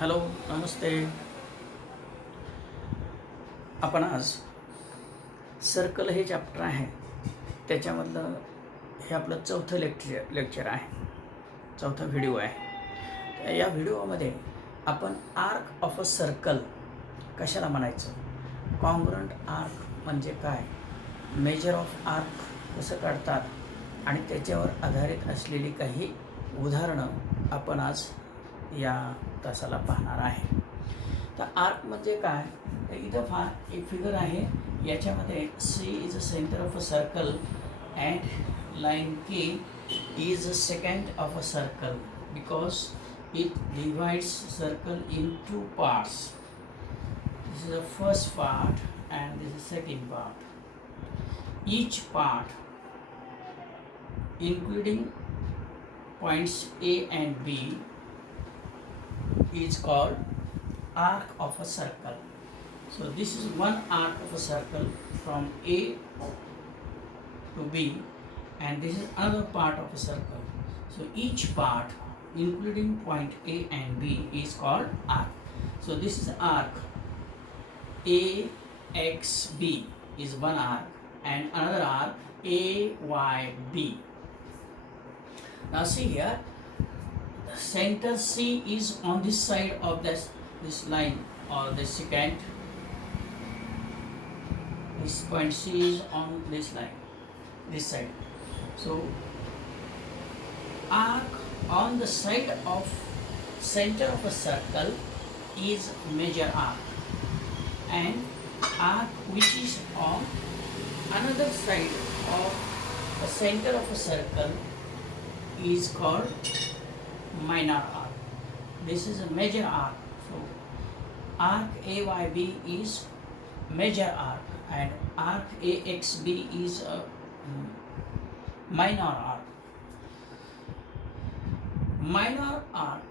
Hello, नमस्ते. आपण आज circle हे चॅप्टर आहे त्याच्यामधलं हे आपलं चौथं लेक्चर आहे, चौथा व्हिडिओ आहे. या व्हिडिओमध्ये आपण आर्क ऑफ अ सर्कल कशाला म्हणायचं, कॉन्ग्रुएंट आर्क म्हणजे काय, मेजर ऑफ आर्क कसं काढतात आणि त्याच्यावर आधारित असलेली काही उदाहरणं आपण आज या तासाला पाहणार आहे. तर आर्क म्हणजे काय, तर इथं फार एक फिगर आहे, याच्यामध्ये C is a centre of a circle and line K is a secant of a circle because it divides circle in two parts. This is the first part and this is the second part. Each part including points A and B is called arc of a circle. So this is one arc of a circle from A to B and this is another part of a circle. So each part including point A and B is called arc. So this is arc AXB is one arc and another arc AYB. Now see here, center C is on this side of this line or this secant. This point C is on this line, this side. So arc on the side of center of a circle is major arc and arc which is on another side of the center of a circle is called minor arc. This is a major arc. So arc AYB is major arc and arc AXB is a minor arc. Minor arc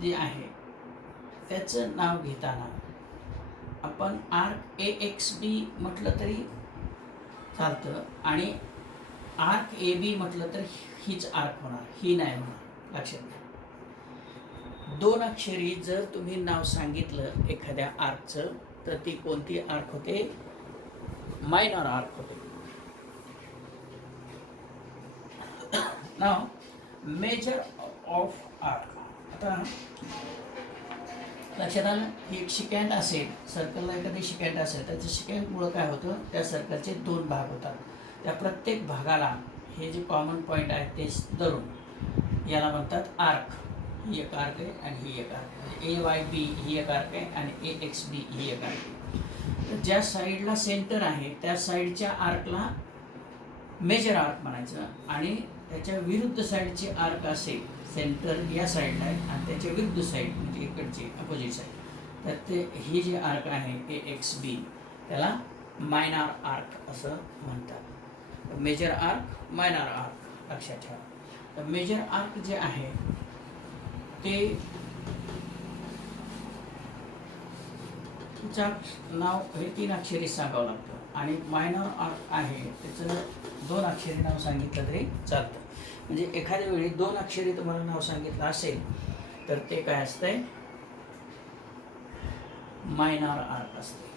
जे आहे त्याचं नाव घेताना आपण arc AXB म्हटलं तरी चालतं आणि arc AB म्हटलं तर हीच आर्क होणार, ही नाही होणार. लक्षात घ्या, दोन अक्षरी जर तुम्ही नाव सांगितलं एखाद्या आर्कचं तर ती कोणती आर्क होते, मायनर आर्क होते. नाव मेजर ऑफ आर्क. आता लक्षात आलं, ही एक शिकँड असेल, सर्कलला एखादी शिकँड असेल तर शिकँडमुळं काय होतं, त्या सर्कलचे दोन भाग होतात. त्या प्रत्येक भागाला हे जे कॉमन पॉईंट आहे ते धरून याला म्हणतात आर्क. ही एक आर्क आहे आणि ही एक आर्क आहे. AYB ही एक आर्क आहे आणि AXB ही एक आर्क आहे. तर ज्या साईडला सेंटर आहे त्या साईडच्या आर्कला मेजर आर्क म्हणायचं आणि त्याच्या विरुद्ध साईडचे आर्क असेल, सेंटर या साईडला आहे आणि त्याच्या विरुद्ध साईड म्हणजे इकडची अपोजिट साईड, तर ते हे जे आर्क आहे AXB त्याला मायनर आर्क असं म्हणतात. मेजर आर्क, मायनर आर्क लक्षात ठेवा. तर मेजर आर्क जे आहे ते तिचं नाव हे 3 अक्षरी सांगावं लागतं आणि मायनर आर्क आहे त्याचं 2 अक्षरी नाव सांगितलं तरी चालतं. म्हणजे एखाद्या वेळी 2 अक्षरी तुम्हाला नाव सांगितलं असेल तर ते काय असतंय, मायनर आर्क असते.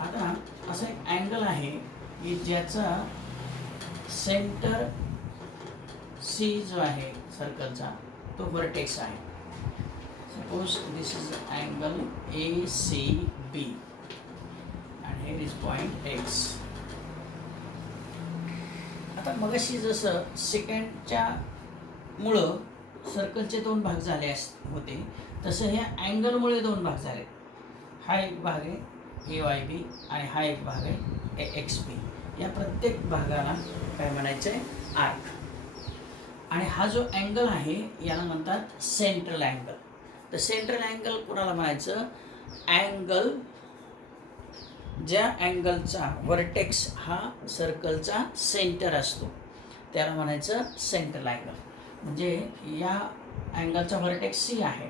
आता असं एक अँगल आहे की ज्याचा सेंटर C जो आहे सर्कलचा तो व्हर्टेक्स आहे. Suppose this is angle ACB and here is point X. आता मगाशी जसं सेकंडच्या मुळं सर्कलचे 2 भाग झाले होते तसं ह्या अँगलमुळे 2 भाग झाले. हा एक भाग आहे AYB आणि हा एक भाग आहे AXB. या प्रत्येक भागाला काय म्हणायचं आहे, आर्क. आणि हा जो अँगल आहे याला म्हणतात सेंट्रल अँगल. तर सेंट्रल अँगल कोणाला म्हणायचं, अँगल ज्या अँगलचा व्हर्टेक्स हा सर्कलचा सेंटर असतो त्याला म्हणायचं सेंट्रल अँगल. म्हणजे या अँगलचा व्हर्टेक्स C आहे,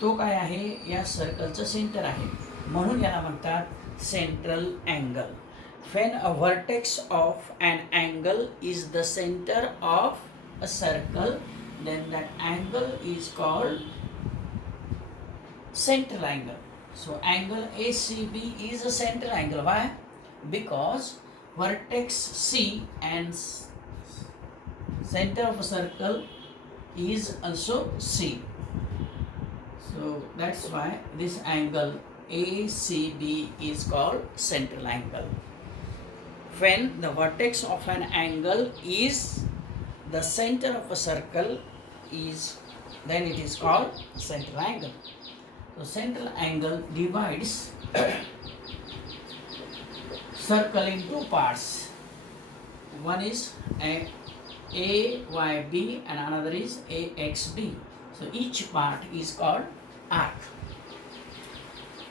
तो काय आहे, या सर्कलचं सेंटर आहे, म्हणून याला म्हणतात central angle. When a vertex of an angle is the center of a circle, then that angle is called central angle. So angle ACB is a central angle. Why? Because vertex C and center of a circle is also C. So that's why this angle ACB is called central angle. When the vertex of an angle is the center of a circle is, then it is called central angle. So central angle divides circle in two parts. One is AYB and another is AXB. So each part is called arc.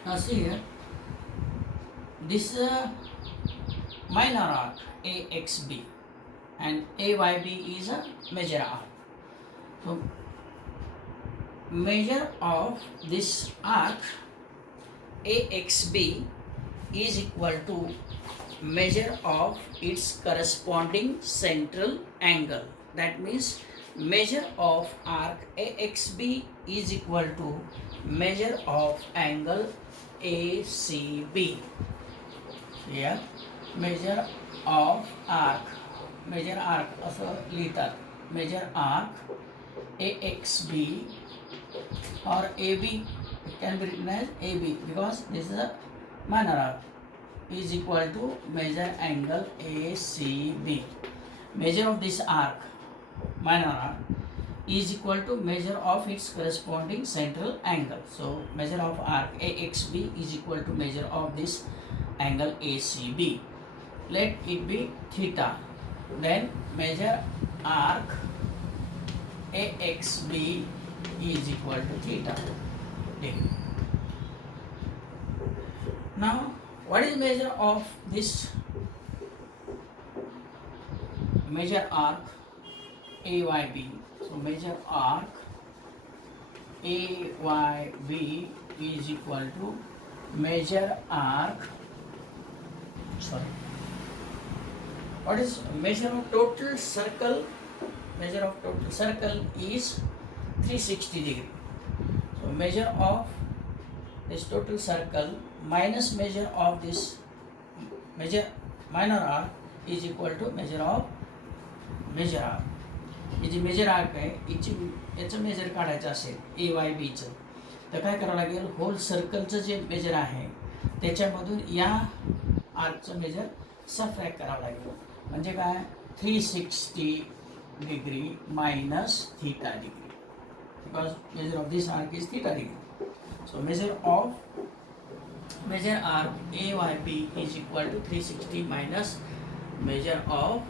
Now see here, this is a minor arc AXB and AYB is a major arc. So measure of this arc AXB is equal to measure of its corresponding central angle. That means measure of arc AXB is equal to measure of angle ACB. Here measure of arc, measure arc असं लिहितात, measure arc AXB or AB, it can be written as AB because this is a minor arc, is equal to measure angle ACB. Measure of this arc, minor arc, is equal to measure of its corresponding central angle. So measure of arc AXB is equal to measure of this angle ACB. Let it be theta. Then measure arc AXB is equal to theta degree. Now what is measure of this measure arc AYB? So measure arc AYB is equal to measure arc, what is measure of total circle? Measure of total circle is 360 degree. So measure of this total circle minus measure of this measure minor arc is equal to measure of measure arc. ही जी major arc आहे याचं major काढायचं असेल AYBचं तर काय करावं लागेल, होल सर्कलचं जे मेजर आहे त्याच्यामधून या आर्कचं मेजर सबट्रॅक्ट करावं लागेल. म्हणजे काय, 360 degree minus theta degree because measure of this arc is theta degree. So measure arc AYB is equal to 360 minus measure of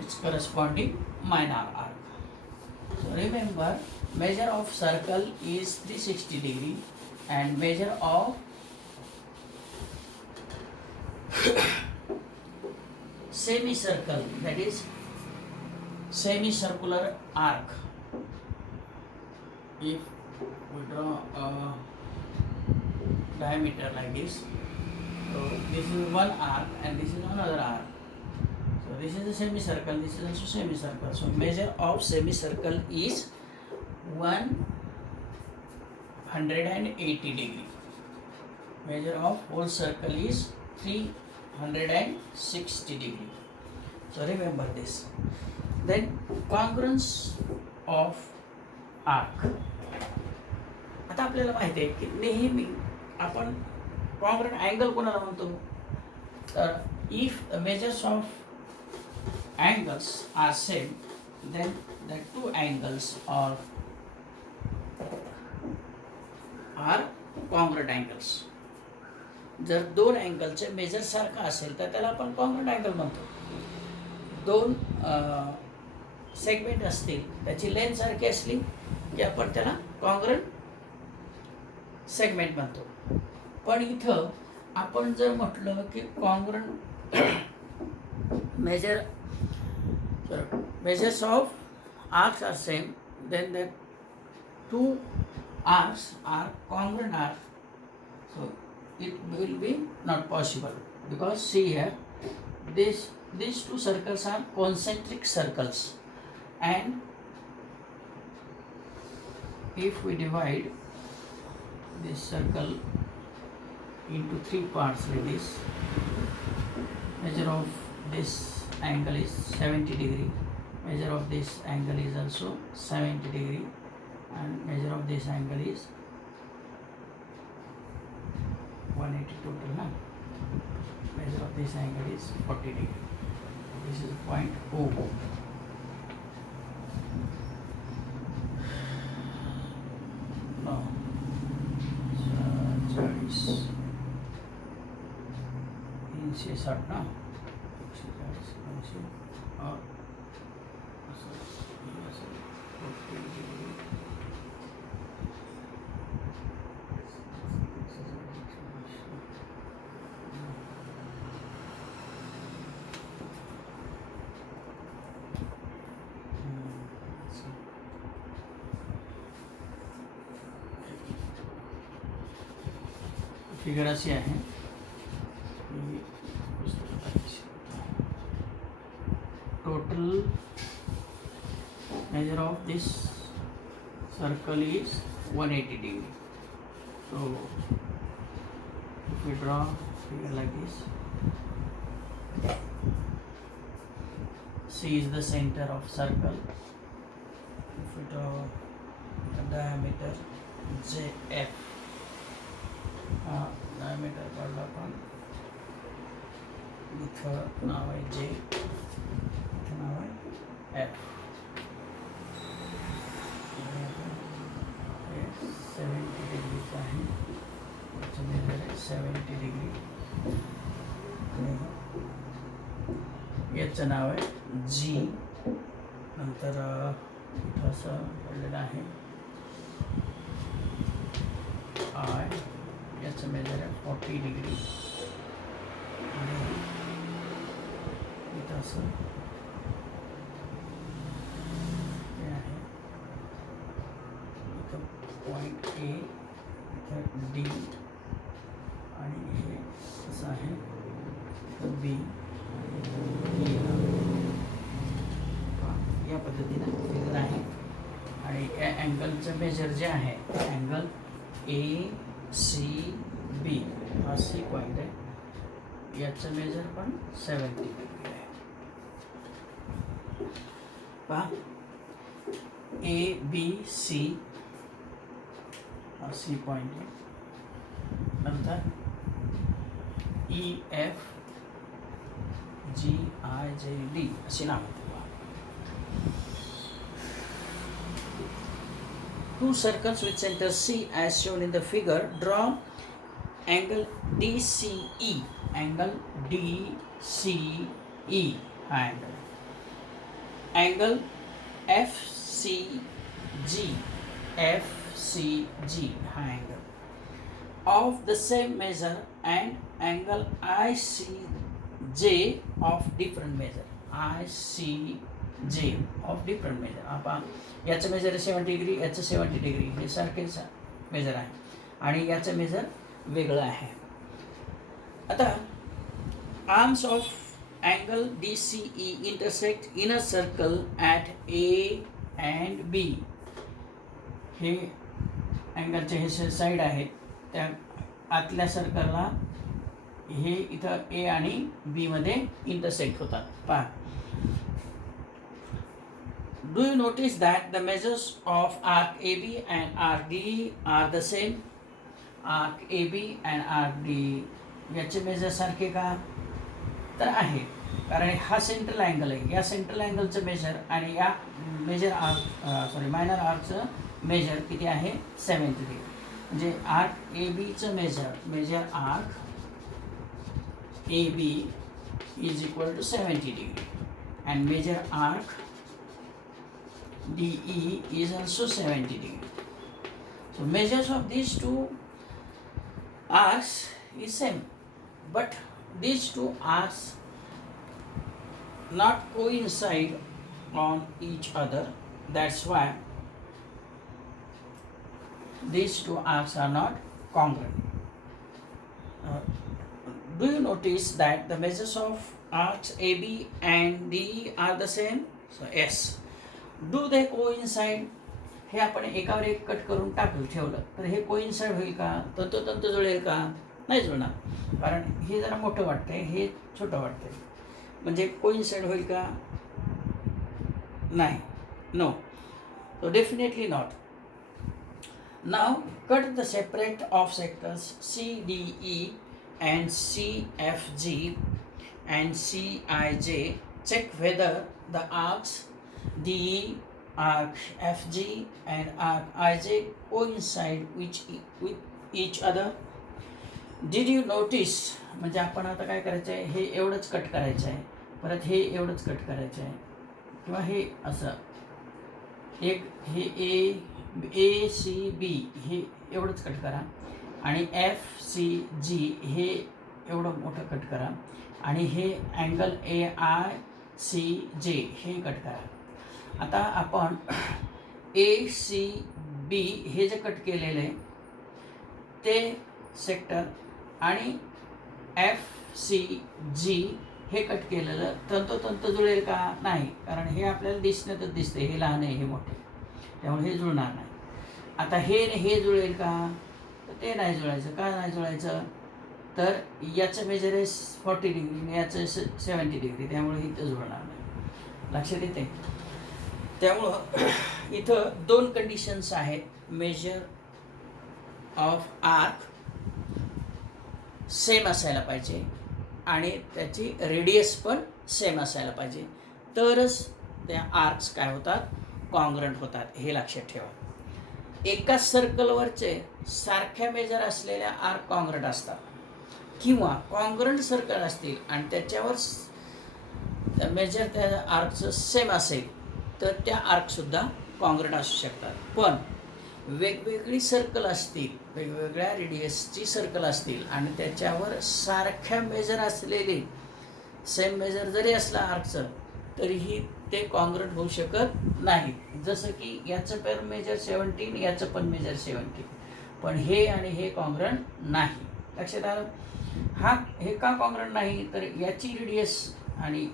its corresponding minor arc. So remember, measure of circle is 360 degree and measure of semicircle, that is semicircular arc. If we draw a diameter like this, so this is one arc and this is another arc. So this is a semicircle, this is also semicircle. So measure of semicircle is 180 degree. Measure of whole circle is 360 degree. So remember this. Then congruence of arc. आता आपल्याला माहिती आहे की नेहमी आपण congruent angle कोणाला म्हणतो, तर if the measures of angles are same then the two angles are congruent angles. जर दोन अँगलचे मेजर सारखा असेल तर त्याला आपण कॉन्ग्रुएंट अँगल म्हणतो. दोन सेगमेंट असतील त्याची लेंथ सारखी असली की आपण त्याला कॉन्ग्रुएंट सेगमेंट म्हणतो. पण इथं आपण जर म्हटलं की congruent measures of arcs are same, then the two arcs are congruent arcs. So it will be not possible because see here, this these two circles are concentric circles, and if we divide this circle into three parts like this, measure of this angle is 70 degree, measure of this angle is also 70 degree, and measure of this angle is 180 total. Measure of this angle is 40 degree. This is point O. No. 40 इनसे 60 ना, और figure अशी आहे. Total measure of this circle is 180 degree. So if we draw figure like this, C is the center of circle. If we draw the diameter JF, diameter काढला आपण, इथं नाव आहे J, इथं नाव आहे F. 70 डिग्रीच आहे, याचं मेजर आहे 70 डिग्री, आणि याचं नाव आहे G. नंतर इथं असं पडलेलं आहे I. याचं मेजर आहे 40 डिग्री, आणि इथं असं हे आहे, इथं पॉईंट A, इथं D, आणि हे असं आहे B, आणि या पद्धतीनं फिगर आहे. आणि या अँगलचं मेजर जे आहे, अँगल ACB हा सी पॉईंट आहे, याचं मेजर पण 70 डिग्री आहे. पहा, ABC हा सी पॉईंट आहे, नंतर EF GIJD अशी नाव आहेत. Two circles with center C as shown in the figure. Draw angle DCE. Angle DCE. Angle FCG. FCG. Angle of the same measure, and angle ICJ of different measure. ICJ of different measure. आपण याचं major 70 degree, याचं 70 degree, हे सारखेच major आहे, आणि याचं major वेगळं आहे. आता arms of angle DCE intersect in a circle at A and B. हे अँगलचे हे साईड आहेत, त्या आतल्या सर्कलला हे इथं A आणि B मध्ये इंटरसेक्ट होतात. पहा, do you notice that the measures of arc AB and RD are the same? Arc AB and RD याचे मेजर सारखे का? तर आहे, कारण हा सेंट्रल अँगल आहे. या सेंट्रल अँगलचं मेजर आणि या मेजर आर्क मायनर आर्कचं मेजर किती आहे? 70 डिग्री. म्हणजे आर्क ABचं measure arc AB is equal to 70 degree, and measure arc DE is also 70 degree. So measures of these two arcs is same, but these two arcs not coincide on each other. That's why these two arcs are not congruent. Do you notice that the measures of arcs AB and DE are the same? So yes. Do they coincide? हे आपण एकावर एक cut करून ठेवलं तर हे coincide होईल का? तंतोतंत जुळेल का? नाही जुळणार, कारण हे जरा मोठं वाटतंय, हे छोटं वाटतंय. म्हणजे कोइन्साइड होईल का? नाही. No. So definitely not. Now cut the separate off sectors CDE and CFG and CIJ. Check whether the arcs DE, arc FG and arc IJ coincide with each other. Did you notice? म्हणजे आपण आता काय करायचं आहे, हे एवढंच cut करायचं आहे, परत हे एवढंच कट करायचं आहे, किंवा हे असं एक हे ए सी बी हे एवढंच कट करा, आणि एफ सी जी हे एवढं मोठं कट करा, आणि हे अँगल ए आय सी जे हे कट करा. आता आपण ए सी बी हे जे कट केलेलं आहे ते सेक्टर आणि एफ सी जी हे कट केलेलं तंतोतंत जुळेल का? नाही, कारण हे आपल्याला दिसण्यातच दिसते, हे लहान आहे हे मोठे, त्यामुळे हे जुळणार नाही. आता हे जुळेल का? तर ते नाही जुळायचं. का नाही जुळायचं? तर याचं मेजर आहे 40 डिग्री, याचं 70 डिग्री, त्यामुळे इथं जुळणार नाही. लक्षात येते? त्यामुळं इथं दोन कंडिशन्स आहेत. मेजर ऑफ आर्क सेम असायला पाहिजे आणि त्याची रेडियस पण सेम असायला पाहिजे, तरच त्या आर्क्स काय होतात? कॉन्ग्रंट होतात. हे लक्षात ठेवा. एका सर्कलवरचे सारख्या मेजर असलेल्या आर्क कॉन्ग्रंट असतात, किंवा कॉन्ग्रंट सर्कल असतील आणि त्याच्यावर मेजर त्या आर्कचं सेम असेल तर त्या आर्कसुद्धा कॉन्ग्रंट असू शकतात. पण वेगवेगळी सर्कल असतील, वेगवेगळ्या रेडियसची सर्कल असतील आणि त्याच्यावर सारख्या मेजर असलेले सेम मेजर जरी असला आर्कचं तरीही ते कॉन्ग्रंट होऊ शकत नाही. जसं की याचं पण मेजर 17, याचं पण मेजर 17, पण हे आणि हे कॉन्ग्रंट नाही. लक्षात आलं? हे का कॉन्ग्रंट नाही? तर याची रेडियस आणि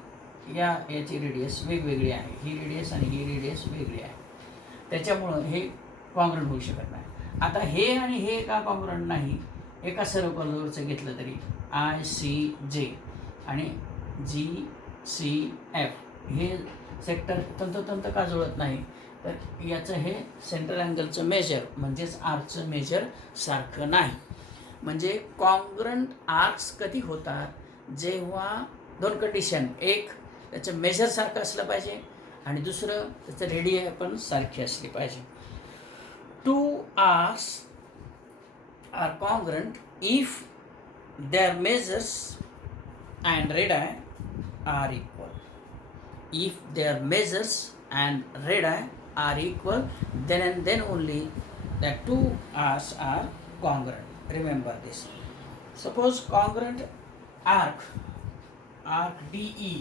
याची रेडियस वेगवेगळी आहे. ही रेडियस आणि ही रेडियस वेगळी आहे, त्याच्यामुळं हे कॉन्ग्रंट होऊ शकत नाही. आता हे आणि हे का कॉन्ग्रंट नाही? एका सर्कलवरचं घेतलं तरी आय सी जे आणि जी सी एफ हे सेक्टर तंतोतंत का जुळत नाही? तर याचं हे सेंटर अँगलचं मेजर म्हणजेच आर्कचं मेजर सारखं नाही. म्हणजे कॉन्ग्रंट आर्क्स कधी होतात? जेव्हा दोन कंडिशन, एक त्याचं मेजर सारखं असलं पाहिजे आणि दुसरं त्याचं रेडियस पण सारखी असली पाहिजे. Two arcs are congruent if their measures and radii are equal. If their measures and radii are equal, then and then only that two arcs are congruent. Remember this. Suppose congruent arc DE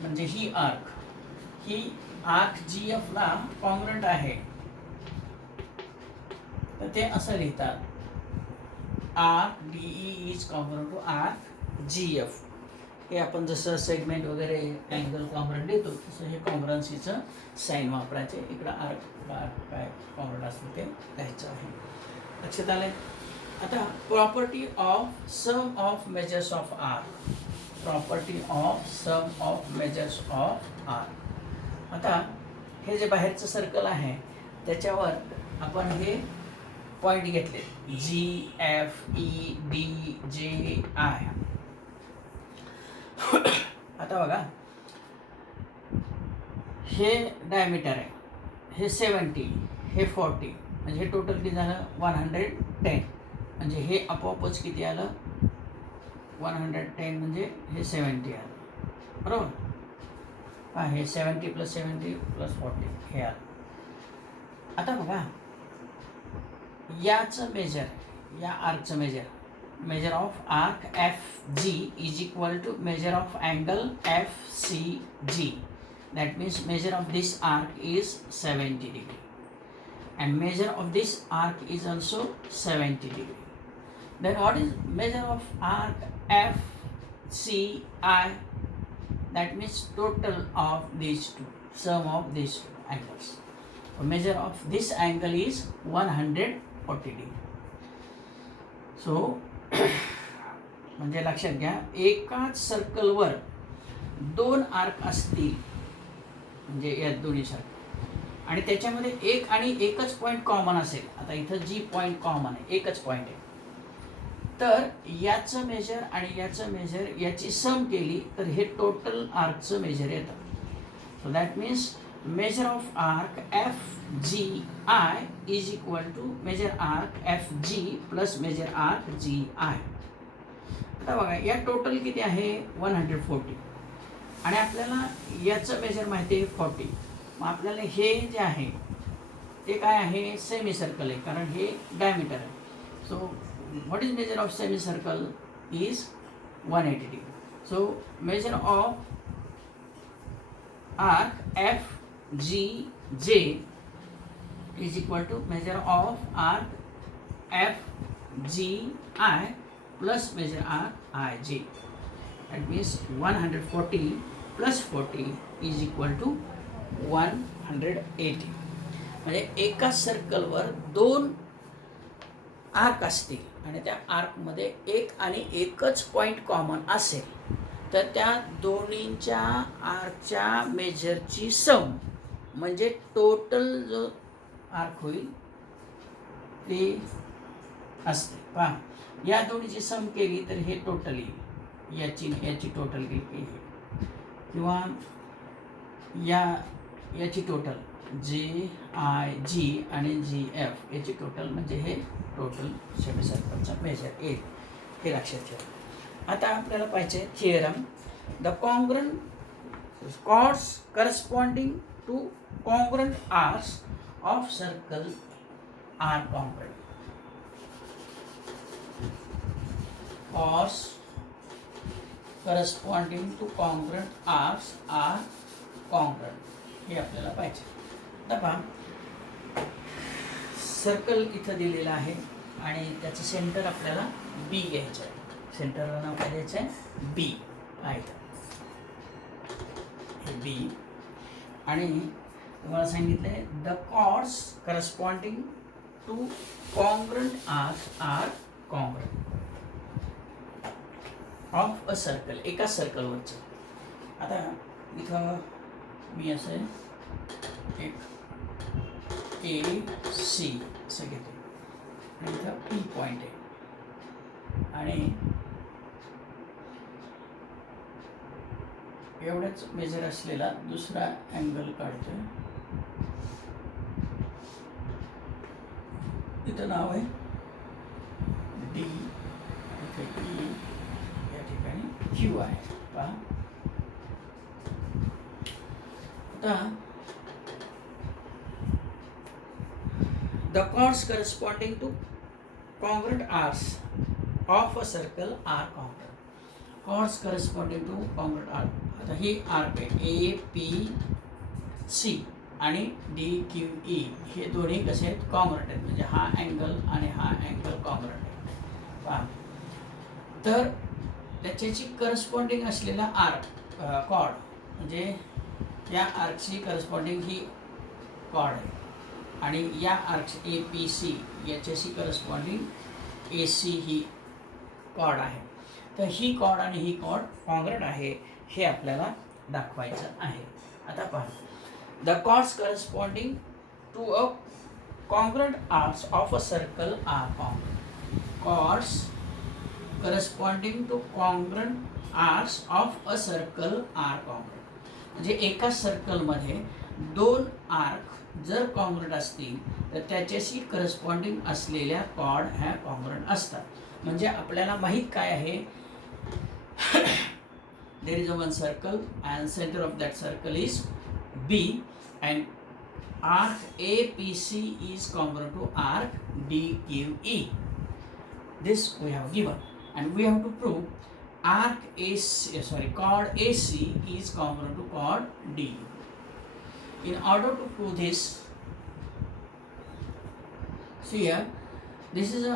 म्हणजे ही arc G F ला congruent आहे, तर ते असं लिहितात, arc DE is congruent to arc G F. हे आपण जसं सेगमेंट वगैरे अँगल कॉन्ग्रंट लिहितो तसं हे कॉन्ग्रन्सीचं साईन वापरायचे. इकडं आर्क काय कॉन्ग्रंट असतं ते लिहायचं आहे. लक्षात आलंय? आता property of sum of measures of arc. Property of sum of measures of arc. आता हे जे बाहेरचं सर्कल आहे त्याच्यावर आपण हे पॉईंट घेतले, G F E D J I. आता बघा, हे डायमीटर आहे, हे 70, हे 40, म्हणजे हे टोटल किती झालं? 110. म्हणजे हे आपोआपच किती आलं? 110 म्हणजे हे 70 आलं, बरोबर? हां, हे 70 + 70 + 40 हे आलं. आता बघा, याचं मेजर, या आर्कचं measure of arc F G is equal to measure of angle F C G. That means measure of this arc is 70 degree and measure of this arc is also 70 degree. Then what is measure of arc FCI? That means total of these two, sum of these two angles. So measure of this angle is 140 degree. So म्हणजे लक्षात घ्या, एकाच सर्कलवर दोन arc असतील म्हणजे या दोन्ही circle आणि त्याच्यामध्ये एक आणि एकच पॉईंट कॉमन असेल. आता इथं जी पॉईंट कॉमन आहे, एकच पॉईंट आहे, तर याचं मेजर आणि याचं मेजर याची सम केली तर हे टोटल आर्कचं मेजर येतं. So that means measure of arc FGI is equal to measure arc FG plus measure arc GI. आता बघा, या टोटल किती आहे 140 आणि आपल्याला याचं मेजर माहिती आहे 40. मग आपल्याला हे जे आहे ते काय आहे, सेमी सर्कल आहे, कारण हे डायमीटर आहे. So what is measure of semi circle is 180 degree. So measure of arc FGJ is equal to measure of arc FGI plus measure arc IJ. That means 140 plus 40 is equal to 180. म्हणजे एका सर्कलवर दोन arc असतील आणि त्या आर्कमध्ये एक आणि एकच point common असेल तर त्या दोन्हींच्या आर्कच्या मेजरची सम म्हणजे टोटल जो आर्क होईल ते असते. पहा, या दोन्हीची सम केली तर हे टोटल येईल, याची टोटल केली की हे, किंवा याची टोटल JIG आणि GF याची टोटल म्हणजे हे टोटल सेमी सर्कलचा मेजर येईल. हे लक्षात ठेवा. आता आपल्याला पाहिजे theorem. The congruent chords corresponding to congruent arcs of circle are congruent. Chords corresponding to congruent arcs are congruent. हे आपल्याला पाहिजे. आता पहा, सर्कल इथं दिलेलं आहे आणि त्याचं सेंटर आपल्याला B घ्यायचं आहे. सेंटरला नाव काय द्यायचं आहे, B आहे. हे B आणि तुम्हाला सांगितलं आहे the chords corresponding to congruent arcs are congruent of a circle. एका सर्कलवरचं. आता इथं मी असं एक AC असं घेतो आणि इथं P पॉईंट आहे आणि एवढंच मेजर असलेला दुसरा अँगल काढतोय. इथं नाव आहे D, इथे E, या ठिकाणी Q आहे. पहा, आता the chords corresponding to congruent arcs of a circle are congruent. Chords corresponding to congruent arc. आता ही आर्क आहे APC आणि DQE हे दोन्ही कसे आहेत, कॉन्ग्रुएंट आहेत. म्हणजे हा अँगल आणि हा अँगल कॉन्ग्रुएंट आहे. पहा, तर त्याच्याची करस्पॉन्डिंग असलेला आर्क कॉर्ड म्हणजे या आर्कची करस्पॉन्डिंग ही कॉर्ड आहे आणि या आर्क APC याच्याशी करस्पॉन्डिंग AC ही कॉर्ड आहे. तर ही कॉर्ड आणि ही कॉर्ड कॉन्ग्रुएंट आहे हे आपल्याला दाखवायचं आहे. आता पहा, the chords corresponding to a congruent arcs of a circle are congruent. Chords corresponding to congruent arcs of a circle are congruent. म्हणजे एका सर्कलमध्ये दोन आर्क जर कॉन्ग्रुएंट असतील तर त्याच्याशी करस्पॉन्डिंग असलेल्या कॉर्ड ह्या कॉन्ग्रुएंट असतात. म्हणजे आपल्याला माहीत काय आहे, there is a one circle and center of that circle is B and arc APC is congruent to arc DQE. This we have given and we have to prove chord AC is congruent to chord DQ. In order to prove this, see here, this is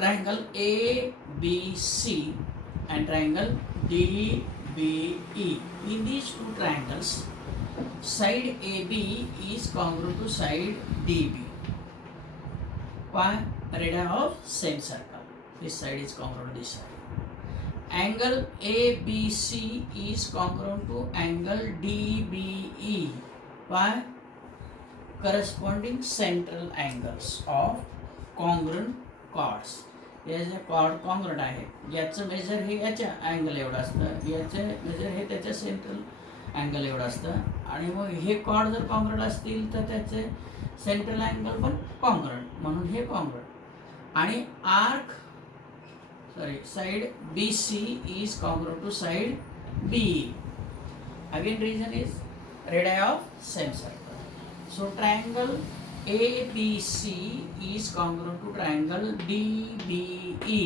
triangle ABC and triangle DBE. In these two triangles, side AB is congruent to side DB. Why? Radii of same circle. This side is congruent to this side. Angle ABC is congruent to angle DBE. Why? Corresponding central angles of congruent chords. हे जे cord congruent आहे, याचं major हे याच्या angle एवढं असतं, याचं major हे त्याच्या सेंट्रल अँगल एवढं असतं. आणि मग हे कॉर्ड जर कॉन्ग्रंट असतील तर त्याचे सेंट्रल अँगल पण कॉन्ग्रंट, म्हणून हे कॉन्ग्रंट. आणि side BC is congruent to side BE. Again, reason is radii of same circle. So triangle ABC is congruent to triangle DBE.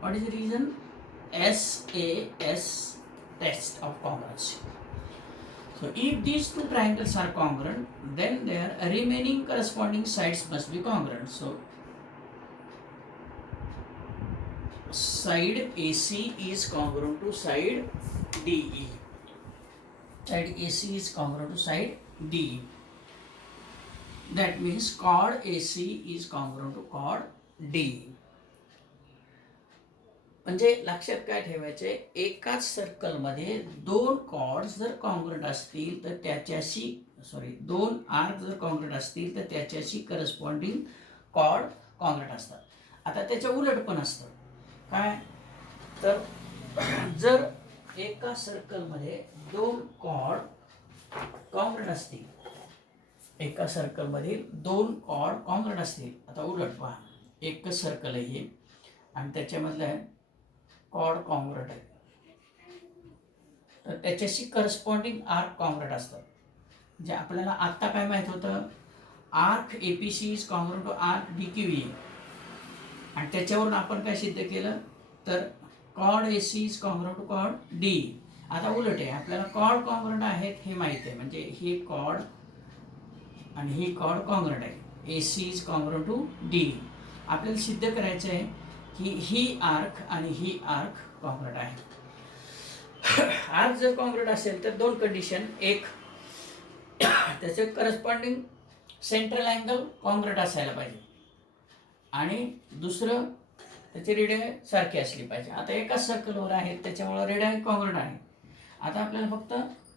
What is the reason? SAS test of congruency. So if these two triangles are congruent, then their remaining corresponding sides must be congruent. So side AC is congruent to side DE. Side AC is congruent to side DE. That means chord AC is congruent to chord DE. म्हणजे लक्षात काय ठेवायचे, एकाच सर्कलमध्ये दोन chords जर congruent असतील तर त्याच्याशी दोन आर्क जर कॉन्ग्रंट असतील तर त्याच्याशी करस्पॉन्डिंग कॉर्ड कॉन्ग्रंट असतात. आता त्याच्या उलट पण असतं. काय तर जर एका सर्कलमध्ये दोन कॉर्ड कॉन्ग्रंट असतील, एका सर्कलमध्ये दोन कॉर्ड कॉन्ग्रंट असतील. आता उलट पहा, एकच सर्कल आहे हे आणि त्याच्यामधलं कॉर्ड कॉन्ग्रंट आहे, तर त्याच्याशी करस्पॉन्डिंग आर्क कॉन्ग्रंट असतात. जे आपल्याला आत्ता काय माहीत होतं, arc APC is congruent to arc DQE. आणि त्याच्यावरून आपण काय सिद्ध केलं, तर chord AC is congruent to chord D. आता उलट आहे, आपल्याला कॉर्ड कॉन्ग्रंट आहेत हे माहीत आहे, म्हणजे हे कॉर्ड आणि ही कॉर्ड कॉन्ग्रंट आहे. AC is congruent to D. आपल्याला सिद्ध करायचं आहे की ही आर्क आणि ही आर्क कॉन्ग्रंट आहे. आर्क जर कॉन्ग्रंट असेल तर दोन कंडिशन, एक त्याचे करस्पॉन्डिंग सेंट्रल अँगल कॉन्ग्रंट असायला पाहिजे आणि दुसरं त्याची रेडियाई सारखी असली पाहिजे. आता एकाच सर्कलवर आहेत त्याच्यामुळे रेडियाई कॉन्ग्रंट आहे. आता आपल्याला फक्त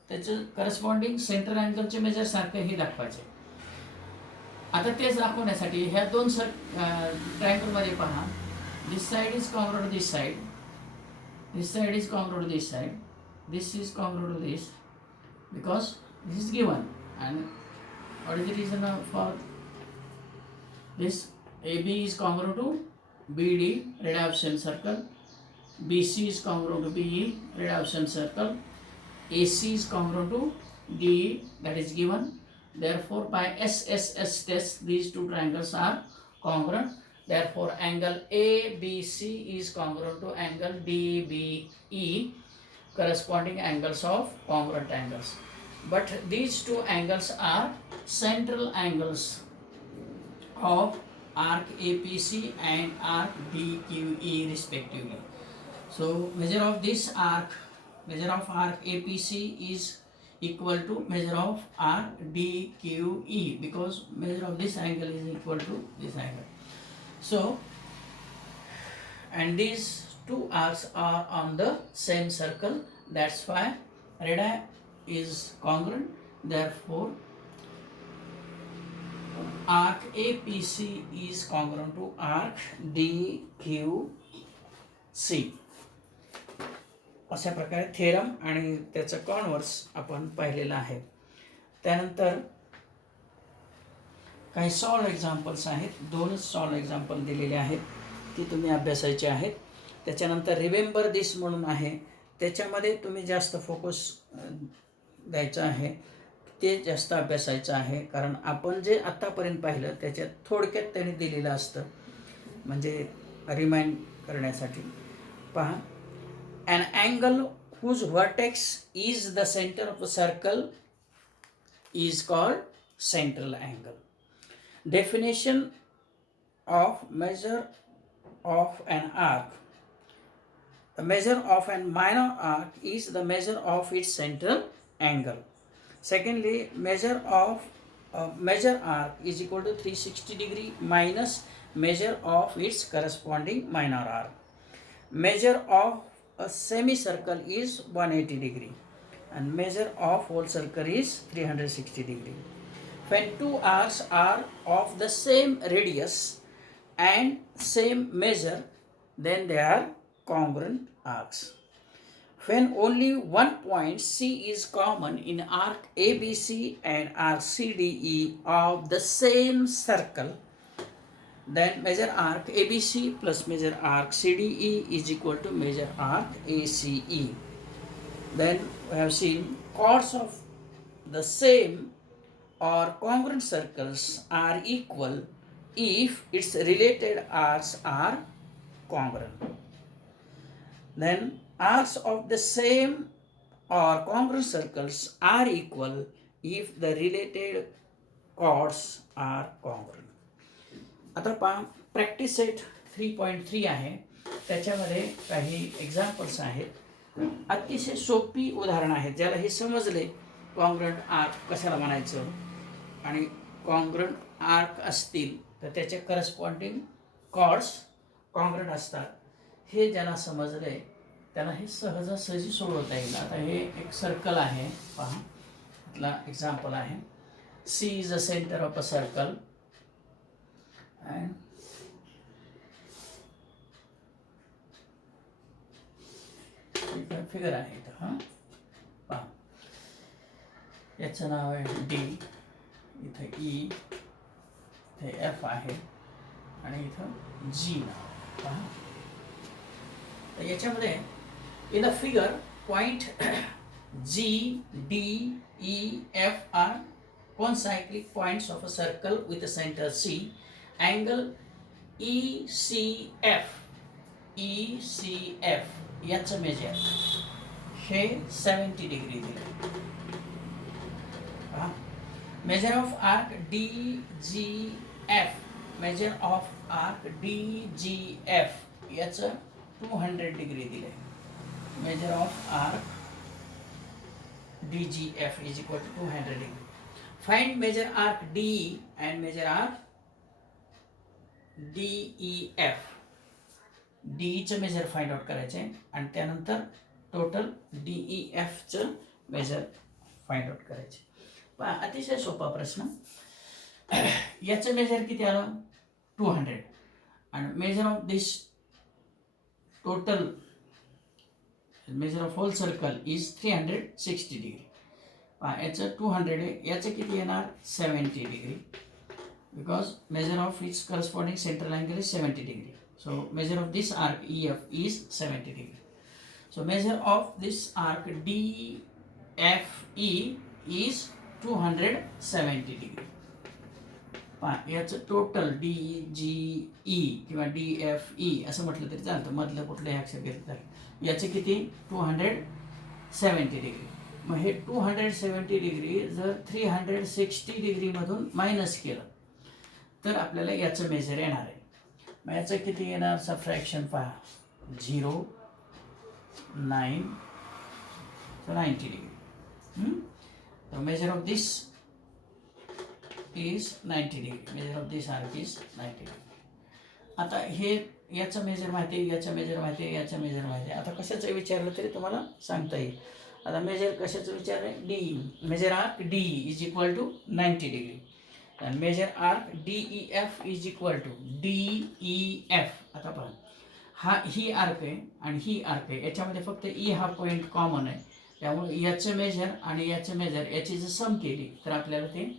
त्याचं करस्पॉन्डिंग सेंट्रल अँगलचे मेजर सारखे हे दाखवायचे. आता तेच दाखवण्यासाठी ह्या दोन ट्रायंगलमध्ये पहा, this side is congruent to this side, this side is congruent to this side, this is congruent to this, because this is given. And what is the reason for this? AB is congruent to BD, radii of same circle. BC is congruent to BE, radii of same circle. AC is congruent to DE, that is given. Therefore, by SSS test, these two triangles are congruent. Therefore, angle ABC is congruent to angle DBE, corresponding angles of congruent angles. But these two angles are central angles of arc APC and arc DQE respectively. So, measure of this arc, measure of arc APC is equal to measure of arc DQE, because measure of this angle is equal to this angle. So, and these two arcs are on the same circle, that's why radii is congruent. Therefore, arc APC is congruent to arc DQC. अशा प्रकारे theorem आणि त्याचं converse आपण पाहिलेलं आहे. त्यानंतर काही solve examples आहेत, दोनच सॉल्व एक्झाम्पल दिलेले आहेत, ती तुम्ही अभ्यासायचे आहेत. त्याच्यानंतर रिमेंबर दिस म्हणून आहे, त्याच्यामध्ये तुम्ही जास्त फोकस द्यायचं आहे, ते जास्त अभ्यासायचं आहे. कारण आपण जे आत्तापर्यंत पाहिलं त्याच्यात थोडक्यात त्यांनी दिलेलं असतं, म्हणजे रिमाइंड करण्यासाठी. पहा, an angle whose vertex is the center of the circle is called central angle. Definition of measure of an arc. The measure of a minor arc is the measure of its central angle. Secondly, measure of measure arc is equal to 360 degree minus measure of its corresponding minor arc. Measure of a semicircle is 180 degree and measure of whole circle is 360 degree. When two arcs are of the same radius and same measure, then they are congruent arcs. When only one point C is common in arc ABC and arc CDE of the same circle, then measure arc ABC plus measure arc CDE is equal to measure arc ACE. Then we have seen chords of the same or congruent circles are equal if its related arcs are congruent. Then arcs of the same or congruent circles are equal if the related chords are congruent. आता पहा practice set 3.3 आहे, त्याच्यामध्ये काही examples आहेत. अतिशय सोपी उदाहरणं आहेत. ज्याला हे समजले कॉन्ग्रंट आर्क कशाला म्हणायचं आणि कॉन्ग्रंट आर्क असतील तर त्याचे करस्पॉन्डिंग कॉर्ड्स कॉन्ग्रंट असतात, हे ज्याला समजले त्याला हे सहजासहजी सोडवता येईल. आता हे एक सर्कल आहे, पहा इथला एक्झाम्पल आहे. C is the centre of a circle and figure आहे इथं. हां पहा, याचं नाव आहे डी, इथं ई, इथे एफ आहे आणि इथं जी नाव. पहा, तर याच्यामध्ये in the figure point G D E F are concyclic points of a circle with a center C. Angle ECF याचं मेजर हे 70 डिग्री दिलं. Major of arc DGF, major of arc DGF याचं 200 डिग्री दिले. Major of arc DGF is equal to 200 degree. Find measure arc DE and measure arc DEF. DEचं measure find out करायचं आहे आणि त्यानंतर टोटल DEFचं मेजर फाइंड आउट करायचे. पहा, अतिशय सोपा प्रश्न. याचं मेजर किती आलं 200 आणि measure of this total measure of whole circle is 360 degree. याचं 200 आहे, याचं किती येणार 70 degree, because measure of its corresponding central angle is 70 degree. So measure of this arc EF is 70 degree. So measure of this arc DFE is 270 degree. याचं total DGE किंवा DFE असं म्हटलं तरी चालतं, मधलं कुठलंही अक्षर घेतलं तर. याचं किती 270 डिग्री. मग हे 270 डिग्री जर 360 डिग्रीमधून मायनस केलं तर आपल्याला याचं मेजर येणार आहे. मग याचं किती येणार, सबट्रॅक्शन पहा, 0 9 90 डिग्री. तर major of this is 90 degree. Major of this arc is 90 degree. आता हे याचं मेजर माहिती आहे, याचं मेजर माहिती आहे, याचं मेजर माहिती आहे. आता कशाचं विचारलं तरी तुम्हाला सांगता येईल. आता मेजर कशाचं विचारलं आहे, DE. Measure arc DE is equal to 90 degree आणि measure arc DEF is equal to DEF. आता पहा, ही आर्क आहे आणि ही आर्क आहे, याच्यामध्ये फक्त E हा पॉईंट कॉमन आहे, त्यामुळे याचं मेजर आणि याचं मेजर याची जर सम केली तर आपल्याला ते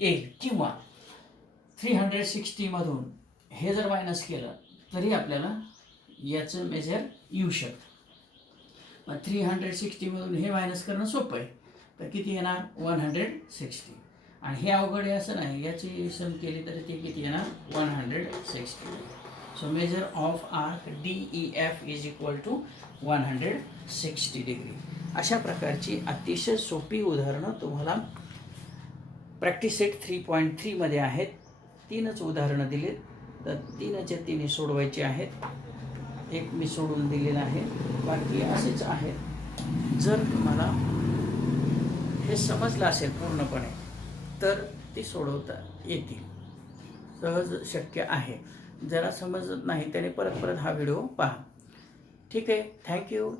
येईल. किंवा 360मधून हे जर मायनस केलं तरी आपल्याला याचं मेजर येऊ शकतं. मग 360मधून हे मायनस करणं सोपं आहे, तर किती येणार 160. आणि हे अवघड आहे असं नाही, याची सम केली तरी ते किती येणार 160. So measure of arc DEF is equal to 160 degree. अशा प्रकारची अतिशय सोपी उदाहरणं तुम्हाला प्रॅक्टिस सेट 3.3 मध्ये आहेत. 3च उदाहरणं दिलीत. तर 3च्या 3 सोडवायचे आहेत. एक मी सोडून दिलेला आहे, बाकी असेच आहेत. जर तुम्हाला हे समजलं असेल पूर्णपणे तर ती सोडवता येतील, सहज शक्य आहे. जरा समजत नाही त्याने परत परत हा व्हिडिओ पहा. ठीक आहे. थँक्यू.